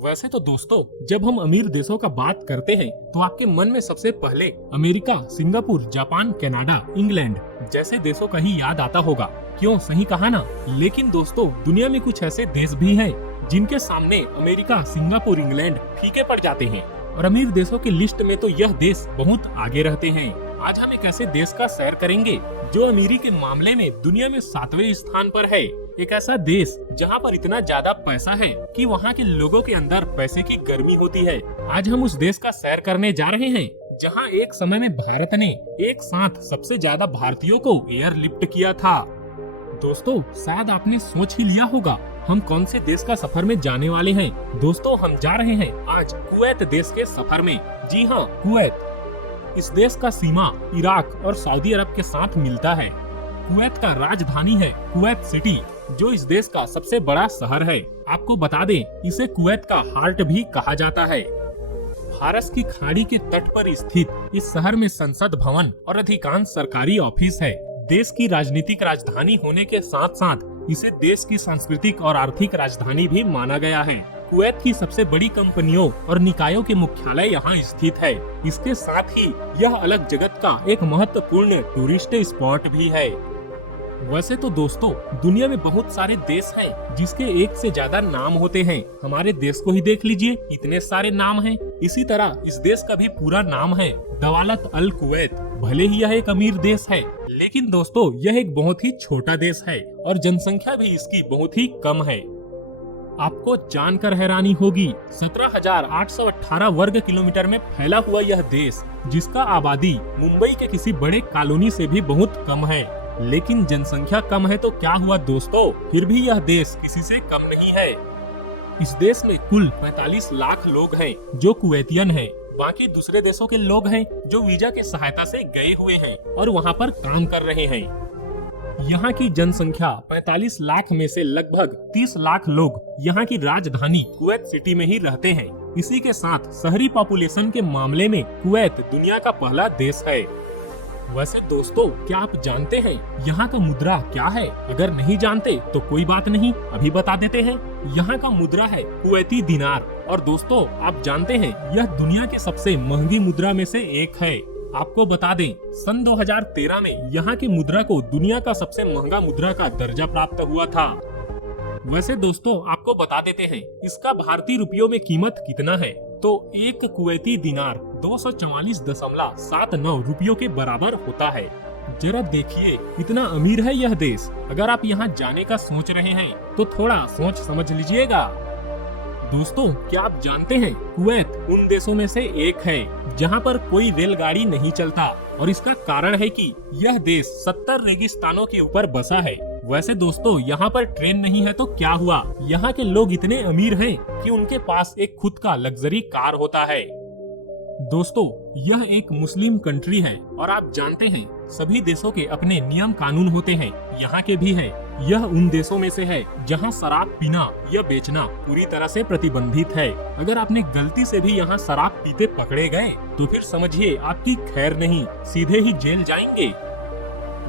वैसे तो दोस्तों, जब हम अमीर देशों का बात करते हैं तो आपके मन में सबसे पहले America, Singapore, Japan, Canada, England जैसे देशों का ही याद आता होगा। क्यों, सही कहा ना? लेकिन दोस्तों, दुनिया में कुछ ऐसे देश भी हैं जिनके सामने अमेरिका, सिंगापुर, इंग्लैंड फीके पड़ जाते हैं और अमीर देशों की लिस्ट में तो यह देश बहुत आगे रहते हैं। आज हम एक ऐसे देश का सैर करेंगे जो अमीरी के मामले में दुनिया में 7वें स्थान पर है। एक ऐसा देश जहां पर इतना ज्यादा पैसा है कि वहां के लोगों के अंदर पैसे की गर्मी होती है। आज हम उस देश का सैर करने जा रहे हैं जहां एक समय में भारत ने एक साथ सबसे ज्यादा भारतीयों को एयरलिफ्ट किया था। दोस्तों, शायद आपने सोच ही लिया होगा हम कौन से देश का सफर में जाने वाले हैं। दोस्तों, हम जा रहे हैं आज कुवैत देश के सफर में। जी हाँ, कुवैत। इस देश का सीमा इराक और सऊदी अरब के साथ मिलता है। कुवैत का राजधानी है कुवैत सिटी, जो इस देश का सबसे बड़ा शहर है। आपको बता दें, इसे कुवैत का हार्ट भी कहा जाता है। फारस की खाड़ी के तट पर स्थित इस शहर में संसद भवन और अधिकांश सरकारी ऑफिस है। देश की राजनीतिक राजधानी होने के साथ साथ इसे देश की सांस्कृतिक और आर्थिक राजधानी भी माना गया है। कुवैत की सबसे बड़ी कंपनियों और निकायों के मुख्यालय यहाँ स्थित है। इसके साथ ही यह अलग जगत का एक महत्वपूर्ण टूरिस्ट स्पॉट भी है। वैसे तो दोस्तों, दुनिया में बहुत सारे देश हैं जिसके एक से ज्यादा नाम होते हैं। हमारे देश को ही देख लीजिए, इतने सारे नाम हैं। इसी तरह इस देश का भी पूरा नाम है दौलत अल कुवैत। भले ही यह एक अमीर देश है, लेकिन दोस्तों यह एक बहुत ही छोटा देश है और जनसंख्या भी इसकी बहुत ही कम है। आपको जानकर हैरानी होगी, 17,818 वर्ग किलोमीटर में फैला हुआ यह देश, जिसका आबादी मुंबई के किसी बड़े कॉलोनी से भी बहुत कम है। लेकिन जनसंख्या कम है तो क्या हुआ दोस्तों, फिर भी यह देश किसी से कम नहीं है। इस देश में कुल 45 लाख लोग हैं जो कुवैतियन हैं। बाकी दूसरे देशों के लोग हैं जो वीजा की सहायता से गए हुए हैं और वहाँ पर काम कर रहे हैं। यहाँ की जनसंख्या 45 लाख में से लगभग 30 लाख लोग यहाँ की राजधानी कुवैत सिटी में ही रहते हैं। इसी के साथ शहरी पॉपुलेशन के मामले में कुवैत दुनिया का पहला देश है। वैसे दोस्तों, क्या आप जानते हैं यहाँ का मुद्रा क्या है? अगर नहीं जानते तो कोई बात नहीं, अभी बता देते हैं। यहाँ का मुद्रा है कुवैती दिनार। और दोस्तों, आप जानते हैं यह दुनिया की सबसे महंगी मुद्रा में से एक है। आपको बता दें, सन 2013 में यहाँ की मुद्रा को दुनिया का सबसे महंगा मुद्रा का दर्जा प्राप्त हुआ था। वैसे दोस्तों, आपको बता देते हैं इसका भारतीय रुपयों में कीमत कितना है। तो एक कुवैती दिनार 244.79 रुपयों के बराबर होता है। जरा देखिए, इतना अमीर है यह देश। अगर आप यहाँ जाने का सोच रहे हैं तो थोड़ा सोच समझ लीजिएगा। दोस्तों, क्या आप जानते हैं कुवैत उन देशों में से एक है जहाँ पर कोई रेलगाड़ी नहीं चलता, और इसका कारण है कि यह देश 70 रेगिस्तानों के ऊपर बसा है। वैसे दोस्तों, यहाँ पर ट्रेन नहीं है तो क्या हुआ, यहाँ के लोग इतने अमीर हैं कि उनके पास एक खुद का लग्जरी कार होता है। दोस्तों, यह एक मुस्लिम कंट्री है और आप जानते हैं सभी देशों के अपने नियम कानून होते हैं, यहाँ के भी है। यह उन देशों में से है जहाँ शराब पीना या बेचना पूरी तरह से प्रतिबंधित है। अगर आपने गलती से भी यहाँ शराब पीते पकड़े गए तो फिर समझिए आपकी खैर नहीं, सीधे ही जेल जाएंगे।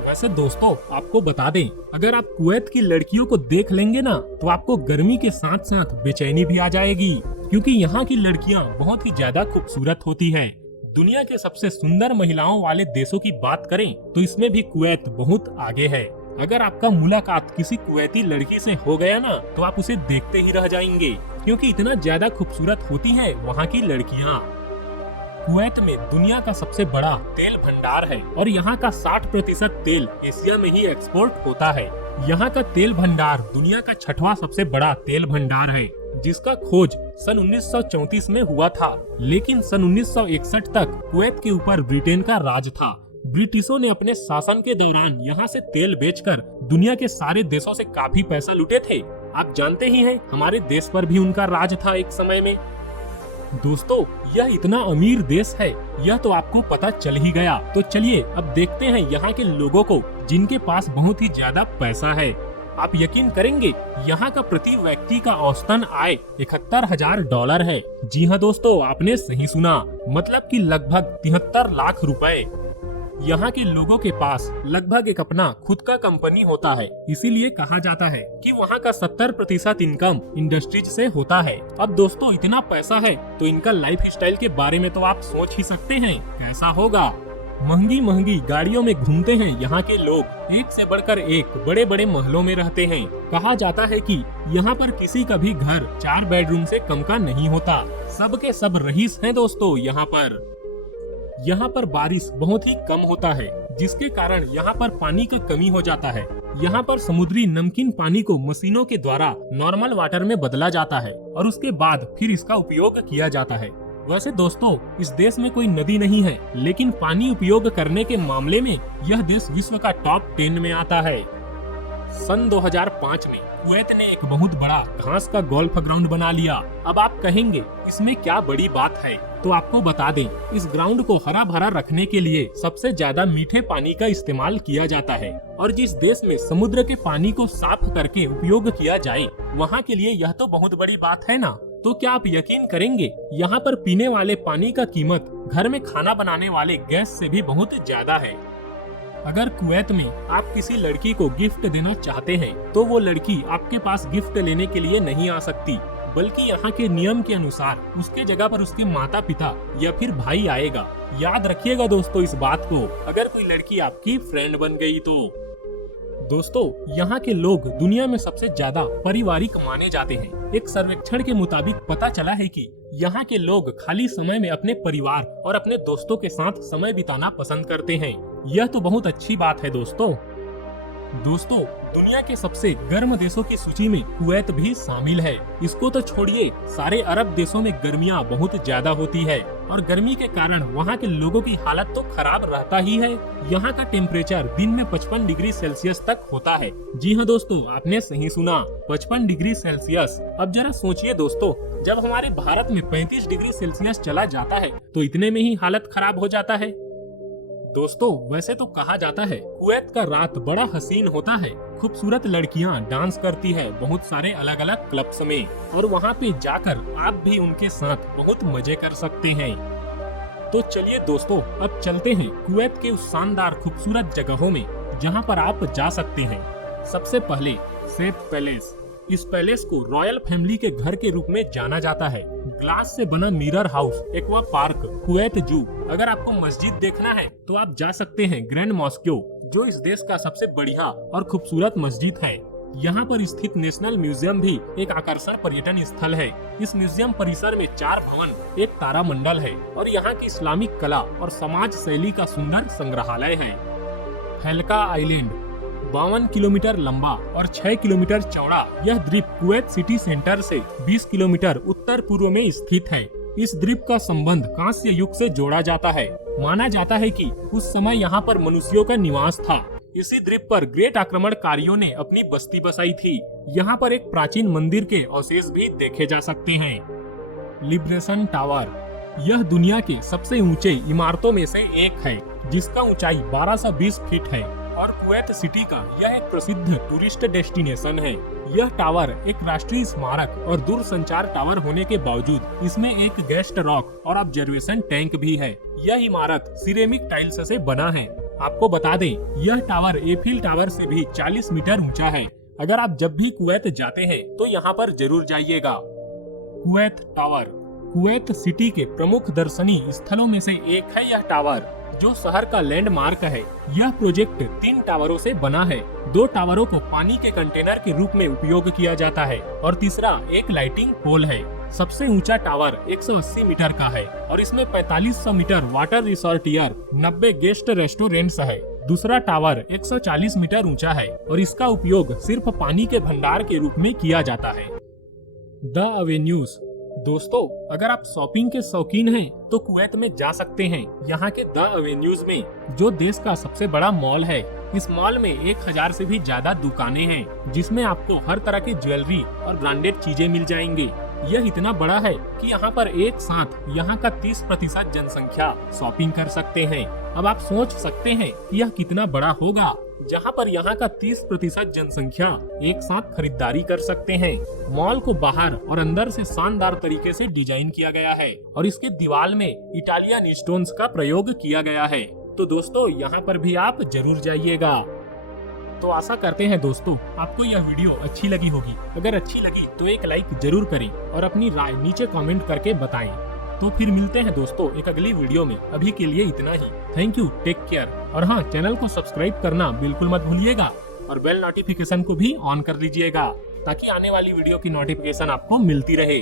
वैसे दोस्तों, आपको बता दें, अगर आप कुवैत की लड़कियों को देख लेंगे ना तो आपको गर्मी के साथ साथ बेचैनी भी आ जाएगी, क्योंकि यहाँ की लड़कियाँ बहुत ही ज्यादा खूबसूरत होती है। दुनिया के सबसे सुंदर महिलाओं वाले देशों की बात करें तो इसमें भी कुवैत बहुत आगे है। अगर आपका मुलाकात किसी कुवैती लड़की से हो गया ना तो आप उसे देखते ही रह जाएंगे, क्योंकि इतना ज्यादा खूबसूरत होती है वहाँ की लड़कियाँ। कुवैत में दुनिया का सबसे बड़ा तेल भंडार है और यहाँ का 60% तेल एशिया में ही एक्सपोर्ट होता है। यहाँ का तेल भंडार दुनिया का 6वां सबसे बड़ा तेल भंडार है, जिसका खोज सन 1934 में हुआ था। लेकिन सन 1961 तक कुवैत के ऊपर ब्रिटेन का राज था। ब्रिटिशों ने अपने शासन के दौरान यहाँ से तेल बेचकर दुनिया के सारे देशों से काफी पैसा लूटे थे। आप जानते ही हैं, हमारे देश पर भी उनका राज था एक समय में। दोस्तों, यह इतना अमीर देश है, यह तो आपको पता चल ही गया। तो चलिए अब देखते हैं यहाँ के लोगों को, जिनके पास बहुत ही ज्यादा पैसा है। आप यकीन करेंगे यहाँ का प्रति व्यक्ति का औसतन आय $71,000 है। जी हाँ दोस्तों, आपने सही सुना, मतलब कि लगभग 73 लाख रुपए। यहाँ के लोगों के पास लगभग एक अपना खुद का कंपनी होता है, इसीलिए कहा जाता है कि वहाँ का 70% इनकम इंडस्ट्रीज से होता है। अब दोस्तों इतना पैसा है तो इनका लाइफ स्टाइल के बारे में तो आप सोच ही सकते हैं कैसा होगा। महंगी महंगी गाड़ियों में घूमते हैं यहाँ के लोग, एक से बढ़कर एक बड़े बड़े महलों में रहते हैं। कहा जाता है कि यहाँ पर किसी का भी घर 4 बेडरूम से कम का नहीं होता। सब के सब रईस हैं दोस्तों। यहाँ पर बारिश बहुत ही कम होता है, जिसके कारण यहाँ पर पानी का कमी हो जाता है। यहाँ पर समुद्री नमकीन पानी को मशीनों के द्वारा नॉर्मल वाटर में बदला जाता है और उसके बाद फिर इसका उपयोग किया जाता है। वैसे दोस्तों इस देश में कोई नदी नहीं है, लेकिन पानी उपयोग करने के मामले में यह देश विश्व का टॉप 10 में आता है। सन 2005 में कुवैत ने एक बहुत बड़ा घास का गोल्फ ग्राउंड बना लिया। अब आप कहेंगे इसमें क्या बड़ी बात है, तो आपको बता दें, इस ग्राउंड को हरा भरा रखने के लिए सबसे ज्यादा मीठे पानी का इस्तेमाल किया जाता है। और जिस देश में समुद्र के पानी को साफ करके उपयोग किया जाए, वहाँ के लिए यह तो बहुत बड़ी बात है ना। तो क्या आप यकीन करेंगे, यहाँ पर पीने वाले पानी का कीमत घर में खाना बनाने वाले गैस से भी बहुत ज्यादा है। अगर कुवैत में आप किसी लड़की को गिफ्ट देना चाहते हैं, तो वो लड़की आपके पास गिफ्ट लेने के लिए नहीं आ सकती, बल्कि यहाँ के नियम के अनुसार उसके जगह पर उसके माता पिता या फिर भाई आएगा। याद रखिएगा दोस्तों इस बात को, अगर कोई लड़की आपकी फ्रेंड बन गई तो। दोस्तों यहाँ के लोग दुनिया में सबसे ज्यादा पारिवारिक माने जाते हैं। एक सर्वेक्षण के मुताबिक पता चला है कि यहाँ के लोग खाली समय में अपने परिवार और अपने दोस्तों के साथ समय बिताना पसंद करते हैं। यह तो बहुत अच्छी बात है दोस्तों। दुनिया के सबसे गर्म देशों की सूची में कुवैत भी शामिल है। इसको तो छोड़िए, सारे अरब देशों में गर्मियाँ बहुत ज्यादा होती है और गर्मी के कारण वहाँ के लोगों की हालत तो खराब रहता ही है। यहाँ का टेम्परेचर दिन में 55 डिग्री सेल्सियस तक होता है। जी हाँ दोस्तों, आपने सही सुना, 55 डिग्री सेल्सियस। अब जरा सोचिए दोस्तों, जब हमारे भारत में 35 डिग्री सेल्सियस चला जाता है तो इतने में ही हालत खराब हो जाता है। दोस्तों वैसे तो कहा जाता है कुवैत का रात बड़ा हसीन होता है। खूबसूरत लड़कियां डांस करती है बहुत सारे अलग अलग क्लब्स में, और वहां पे जाकर आप भी उनके साथ बहुत मजे कर सकते हैं। तो चलिए दोस्तों, अब चलते हैं कुवैत के उस शानदार खूबसूरत जगहों में जहां पर आप जा सकते हैं। सबसे पहले सेफ पैलेस। इस पैलेस को रॉयल फैमिली के घर के रूप में जाना जाता है। ग्लास से बना mirror house, aqua park, Kuwait जू। अगर आपको मस्जिद देखना है तो आप जा सकते हैं ग्रैंड मॉस्को, जो इस देश का सबसे बढ़िया और खूबसूरत मस्जिद है। यहाँ पर स्थित नेशनल म्यूजियम भी एक आकर्षण पर्यटन स्थल है। इस म्यूजियम परिसर में 4 भवन, एक तारामंडल है और यहाँ की इस्लामिक कला और समाज शैली का सुंदर संग्रहालय है। हेल्का आइलैंड 52 किलोमीटर लंबा और 6 किलोमीटर चौड़ा यह द्वीप कुवैत सिटी सेंटर से 20 किलोमीटर उत्तर पूर्व में स्थित है। इस द्वीप का संबंध कांस्य युग से जोड़ा जाता है। माना जाता है कि उस समय यहाँ पर मनुष्यों का निवास था। इसी द्वीप पर ग्रेट आक्रमणकारियों ने अपनी बस्ती बसाई थी। यहाँ पर एक प्राचीन मंदिर के अवशेष भी देखे जा सकते हैं। लिबरेशन टावर, यह दुनिया के सबसे ऊंचे इमारतों में से एक है, जिसका ऊंचाई 1220 फीट है और कुवैत सिटी का यह एक प्रसिद्ध टूरिस्ट डेस्टिनेशन है। यह टावर एक राष्ट्रीय स्मारक और दूरसंचार टावर होने के बावजूद इसमें एक गेस्ट रॉक और ऑब्जर्वेशन टैंक भी है। यह इमारत सिरेमिक टाइल्स से बना है। आपको बता दें, यह टावर एफिल टावर से भी 40 मीटर ऊंचा है। अगर आप जब भी कुवैत जाते हैं तो यहाँ पर जरूर जाइएगा। कुवैत टावर कुवैत सिटी के प्रमुख दर्शनीय स्थलों में से एक है यह टावर, जो शहर का लैंडमार्क है। यह प्रोजेक्ट 3 टावरों से बना है। 2 टावरों को पानी के कंटेनर के रूप में उपयोग किया जाता है और तीसरा एक लाइटिंग पोल है। सबसे ऊंचा टावर 180 मीटर का है और इसमें 4500 मीटर वाटर रिसोर्टियर, 90 गेस्ट रेस्टोरेंट्स है। दूसरा टावर 140 मीटर ऊंचा है और इसका उपयोग सिर्फ पानी के भंडार के रूप में किया जाता है। The avenues. दोस्तों अगर आप शॉपिंग के शौकीन हैं तो कुवैत में जा सकते हैं। यहाँ के द एवेन्यूज में, जो देश का सबसे बड़ा मॉल है, इस मॉल में 1000 से भी ज्यादा दुकानें हैं, जिसमें आपको हर तरह की ज्वेलरी और ब्रांडेड चीजें मिल जाएंगी। यह इतना बड़ा है कि यहाँ पर एक साथ यहाँ का 30% जनसंख्या शॉपिंग कर सकते हैं। अब आप सोच सकते हैं कि यह कितना बड़ा होगा। जहां पर यहां का 30% जनसंख्या एक साथ खरीदारी कर सकते हैं। मॉल को बाहर और अंदर से शानदार तरीके से डिजाइन किया गया है और इसके दीवार में इटालियन स्टोन्स का प्रयोग किया गया है। तो दोस्तों यहाँ पर भी आप जरूर जाइएगा। तो आशा करते हैं दोस्तों आपको यह वीडियो अच्छी लगी होगी। अगर अच्छी लगी तो एक लाइक जरूर करें और अपनी राय नीचे कमेंट करके बताएं। तो फिर मिलते हैं दोस्तों एक अगली वीडियो में। अभी के लिए इतना ही। Thank you, take care. और हाँ, चैनल को सब्सक्राइब करना बिल्कुल मत भूलिएगा और बेल नोटिफिकेशन को भी ऑन कर लीजिएगा ताकि आने वाली वीडियो की नोटिफिकेशन आपको मिलती रहे।